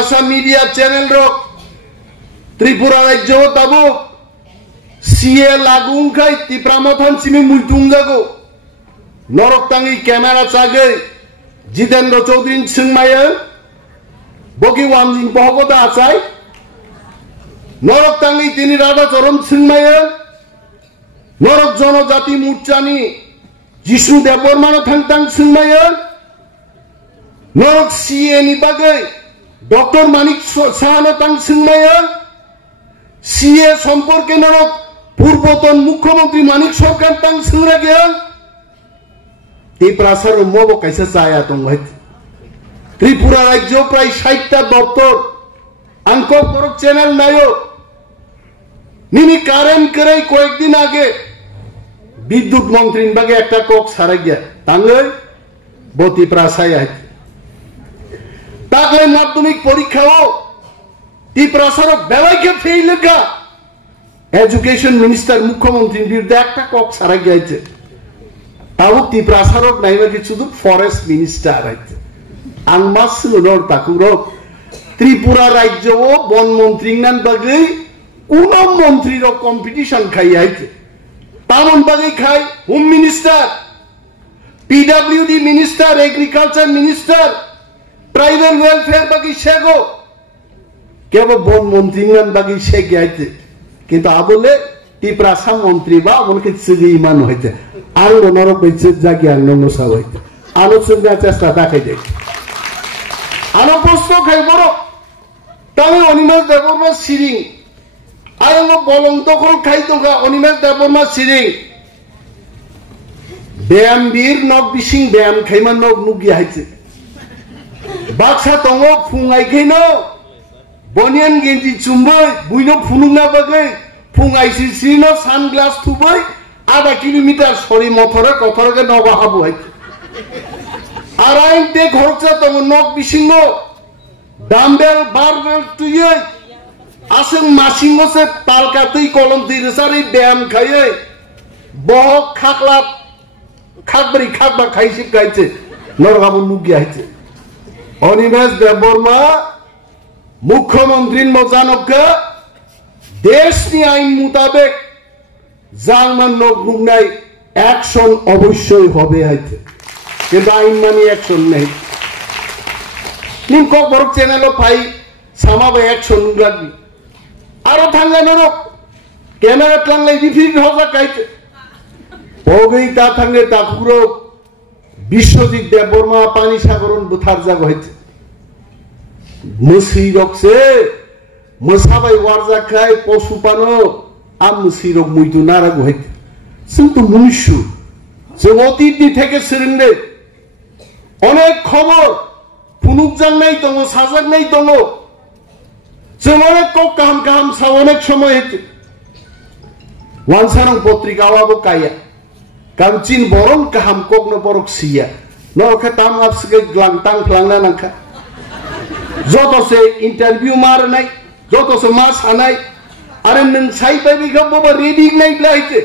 Prasa media channel ro Tripura rajyo tabo CA lagung kai Tipramothan simi multung jago Norok tangi camera chagai Jitendra Chaudhary singmaya Boki Wamjing Bohogoda achai Norok tangi tini Radha Charan singmaya Norok Janojati Murchani Jisnu Debormano thangtang singmaya Norok CA ni bagai Dr. Manik Sahana tang singmaya CA সম্পর্কে নরক পূর্বতন মুখ্যমন্ত্রী মানিক সরকার তাং সিংরা গেল এই প্রাসার mob কাইসা চায়া তং হইত ত্রিপুরা রাজ্য প্রায় 60টা দপ্তর আঙ্ক পরক channel নায়ো নিনি current করে কয়েকদিন আগে বিদ্যুৎ মন্ত্রীর বাগে একটা কক সারা গিয়া তাঙ্গে বতি প্রাসায় আইত তাকে মাধ্যমিক পরীক্ষাও Tiprasaro বেলাইকে ফেল লেখা এডুকেশন মিনিস্টার মুখ্যমন্ত্রীর বিরুদ্ধে একটা কক সারা গিয়েছে তাও Tiprasaro নাইবা কিছু ফরেস্ট মিনিস্টার আছে আংমাস নর তাকুরো ত্রিপুরা রাজ্য ও বন মন্ত্রী নান বাগে কোন মন্ত্রীর কম্পিটিশন খাই আইছে তামন বাগে খাই home minister PWD minister agriculture minister tribal welfare বাগে শেগো কেবল বন মন্ত্রী নান বাকি সে গিয়েছে কিন্তু আবলে টিপ্রাসা মন্ত্রী বা আমাকে চিজি ইমান হইতে আর নরক হইছে জাগি আর নমসা হইতে আলোচনা চেষ্টা দেখাই দেয় আলো প্রশ্ন খাই বড় তাহলে অনিমেষ দেববর্মা সিরিং আয়ঙ্গ বলং তখন খাই তোকা অনিমেষ দেববর্মা সিরিং ব্যায়াম বীর নক বিশিং ব্যায়াম খাইমান নক নুগি হাইছে বাক্সা তঙ্গ ফুঙাই ন Bonian genji chumbai buino phununga bagai phungaisi sino sunglass thubai ada kilometer sori mothore kothore noga habu hai arain te khorcha tong nok bisingo dumbbell barbell tuye aseng masingo se talkatei kolom tiresari byam khaye bohok khakla khakbari khakba khaisip gaiche norgabu nugi aiche Onimesh Deborma মুখ্যমন্ত্রীর মজানবকে দেশনি আইন মোতাবেক জাংমান knock নুগনাই action অবশ্যই হবে হইতে কিন্তু আইন মানি action নেই নিম কক বড় চ্যানেল পাই সামাবে অ্যাকশন লাগবি আরো থাঙ্গা নরক ক্যামেরা টাংলাই রিফিট হওয়া কাইতে ওগই তা থাঙ্গে তা পুরো বিশ্বজিৎ দেববর্মা পানি সাগরণ বুথার জাগ হইতে Musirok se musabai warja khai poshupano am musirok muitu nara gohit sintu munishu je otiti theke sirinde onek khobor phunuk jang nai tongo sajak nai tongo je onek kok kaham sa onek shomoy hete wansarang potrika awabo kaya kamchin borong kaham kok no borok sia no khatam apsge glangtang flangna nangkha যত সে interview মার নাই যত সে মাস আনাই আরে নং সাই পাইবি গব ready নাই লাইতে